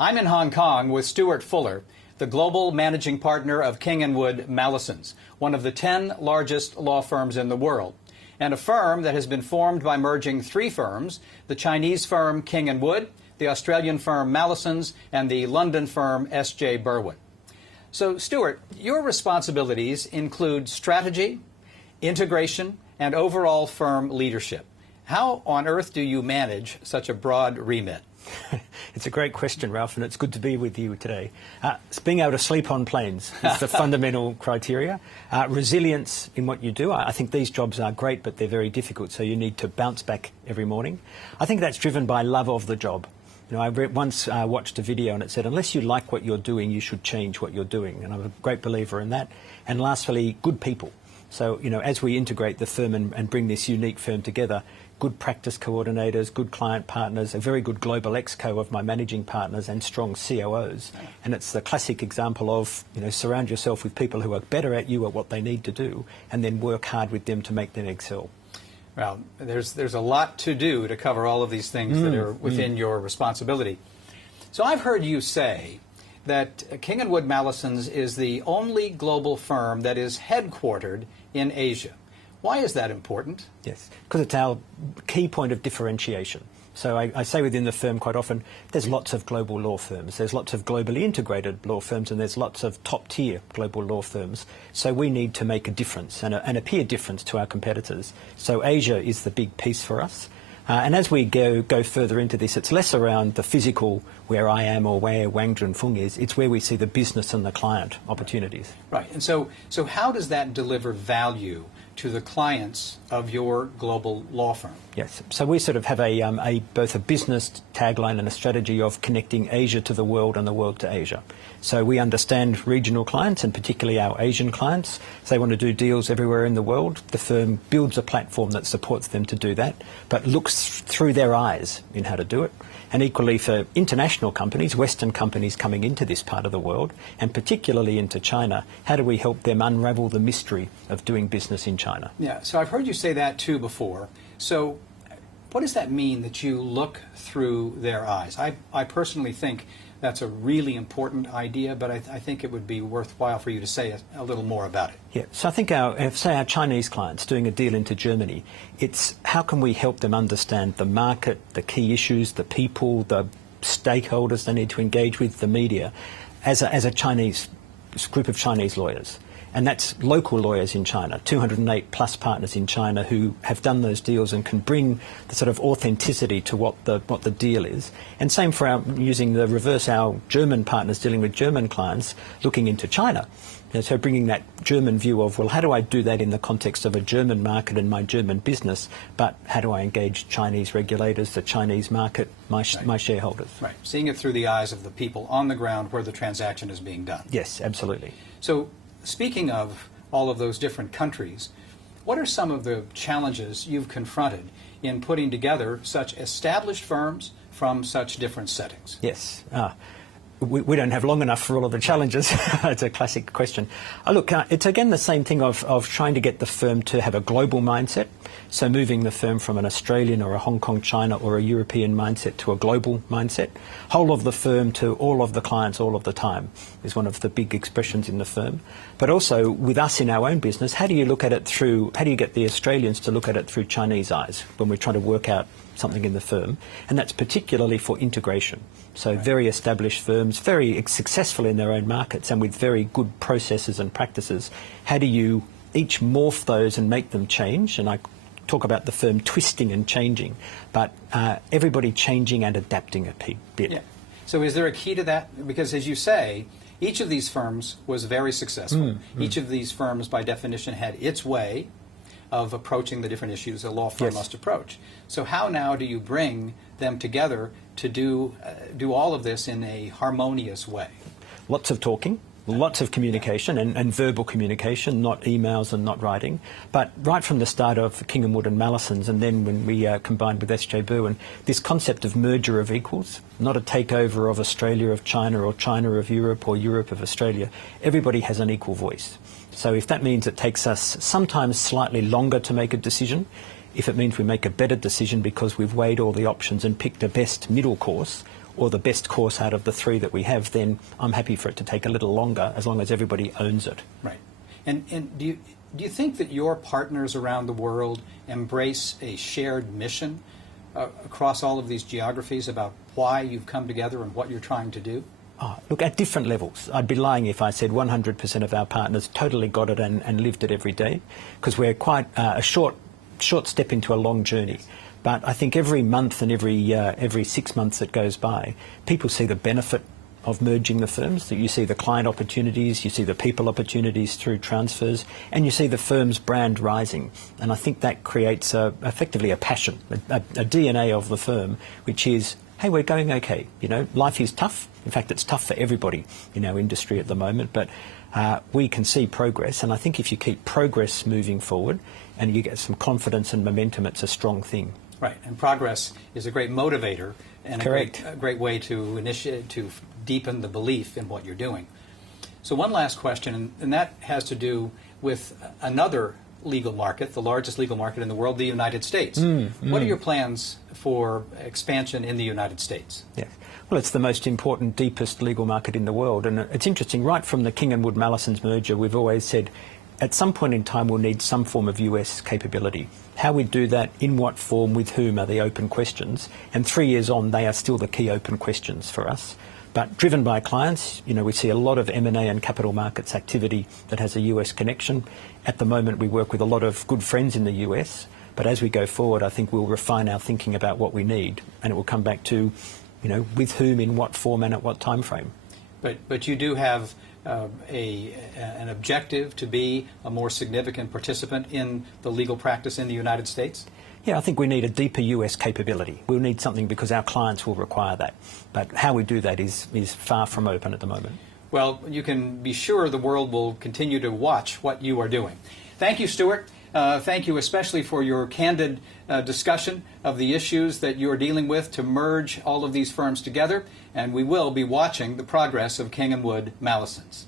I'm in Hong Kong with Stuart Fuller, the global managing partner of King & Wood Mallesons, one of the 10 largest law firms in the world, and a firm that has been formed by merging three firms: the Chinese firm King & Wood, the Australian firm Mallesons, and the London firm S.J. Berwin. So, Stuart, your responsibilities include strategy, integration, and overall firm leadership. How on earth do you manage such a broad remit? It's a great question, Ralph, and it's good to be with you today. Being able to sleep on planes is the fundamental criteria. Resilience in what you do. I think these jobs are great, but they're very difficult, so you need to bounce back every morning. I think that's driven by love of the job. You know, I once watched a video and it said, unless you like what you're doing, you should change what you're doing. And I'm a great believer in that. And lastly, good people. So, you know, as we integrate the firm and bring this unique firm together, good practice coordinators, good client partners, a very good global exco of my managing partners, and strong COOs. And it's the classic example of, you know, surround yourself with people who are better at you at what they need to do, and then work hard with them to make them excel. Well, there's a lot to do to cover all of these things that are within your responsibility. So I've heard you say that King & Wood Mallesons is the only global firm that is headquartered in Asia. Why is that important? Yes, because it's our key point of differentiation. So I say within the firm quite often, there's lots of global law firms, there's lots of globally integrated law firms, and there's lots of top-tier global law firms. So we need to make a difference and a peer difference to our competitors. So Asia is the big piece for us. And as we go further into this, it's less around the physical, where I am or where Wang Junfeng is. It's where we see the business and the client opportunities. Right. And so how does that deliver value to the clients of your global law firm? Yes. So we sort of have both a business tagline and a strategy of connecting Asia to the world and the world to Asia. So we understand regional clients, and particularly our Asian clients. If they want to do deals everywhere in the world, the firm builds a platform that supports them to do that, but looks through their eyes in how to do it. And equally for international companies, Western companies coming into this part of the world, and particularly into China, how do we help them unravel the mystery of doing business in China? Yeah, so I've heard you say that too before. So what does that mean, that you look through their eyes? I personally think that's a really important idea, but I think it would be worthwhile for you to say a little more about it. Yeah, so I think our Chinese clients doing a deal into Germany, it's how can we help them understand the market, the key issues, the people, the stakeholders they need to engage with, the media, as a Chinese group of Chinese lawyers. And that's local lawyers in China, 208 plus partners in China who have done those deals and can bring the sort of authenticity to what the deal is. And same for using the reverse, our German partners dealing with German clients looking into China. And so bringing that German view of, well, how do I do that in the context of a German market and my German business, but how do I engage Chinese regulators, the Chinese market, my shareholders? Right, seeing it through the eyes of the people on the ground where the transaction is being done. Yes, absolutely. So speaking of all of those different countries, what are some of the challenges you've confronted in putting together such established firms from such different settings? Yes. We don't have long enough for all of the challenges. It's a classic question. Look, it's again the same thing of trying to get the firm to have a global mindset. So moving the firm from an Australian or a Hong Kong, China or a European mindset to a global mindset. Whole of the firm to all of the clients all of the time is one of the big expressions in the firm. But also with us in our own business, how do you get the Australians to look at it through Chinese eyes when we're trying to work out something in the firm? And that's particularly for integration. So very established firms, very successful in their own markets and with very good processes and practices. How do you each morph those and make them change? And I talk about the firm twisting and changing, but everybody changing and adapting a bit. Yeah. So is there a key to that? Because as you say, each of these firms was very successful. Each of these firms, by definition, had its way of approaching the different issues a law firm must approach. So how now do you bring them together to do all of this in a harmonious way? Lots of talking. Lots of communication and verbal communication, not emails and not writing. But right from the start of King & Wood and Mallesons, and then when we combined with S.J. Berwin, this concept of merger of equals, not a takeover of Australia of China or China of Europe or Europe of Australia. Everybody has an equal voice. So if that means it takes us sometimes slightly longer to make a decision, if it means we make a better decision because we've weighed all the options and picked a best middle course, or the best course out of the three that we have, then I'm happy for it to take a little longer, as long as everybody owns it. Right. And do you think that your partners around the world embrace a shared mission across all of these geographies about why you've come together and what you're trying to do? Look, at different levels. I'd be lying if I said 100% of our partners totally got it and lived it every day, because we're quite a short step into a long journey. But I think every month and every 6 months that goes by, people see the benefit of merging the firms, that you see the client opportunities, you see the people opportunities through transfers, and you see the firm's brand rising. And I think that creates effectively a passion, a DNA of the firm, which is, hey, we're going okay. You know, life is tough. In fact, it's tough for everybody in our industry at the moment, but we can see progress. And I think if you keep progress moving forward and you get some confidence and momentum, it's a strong thing. Right, and progress is a great motivator and a great way to deepen the belief in what you're doing. So one last question, and that has to do with another legal market, the largest legal market in the world, the United States. What are your plans for expansion in the United States? Yes. Well, it's the most important, deepest legal market in the world. And it's interesting, right from the King & Wood Mallesons merger, we've always said at some point in time we'll need some form of US capability. How we do that, in what form, with whom, are the open questions. And 3 years on, they are still the key open questions for us. But driven by clients, you know, we see a lot of M&A and capital markets activity that has a US connection. At the moment, we work with a lot of good friends in the US. But as we go forward, I think we'll refine our thinking about what we need. And it will come back to, you know, with whom, in what form, and at what time frame. But you do have an objective to be a more significant participant in the legal practice in the United States? Yeah, I think we need a deeper US capability. We'll need something because our clients will require that. But how we do that is far from open at the moment. Well, you can be sure the world will continue to watch what you are doing. Thank you, Stuart. Thank you especially for your candid discussion of the issues that you're dealing with to merge all of these firms together. And we will be watching the progress of King & Wood Mallesons.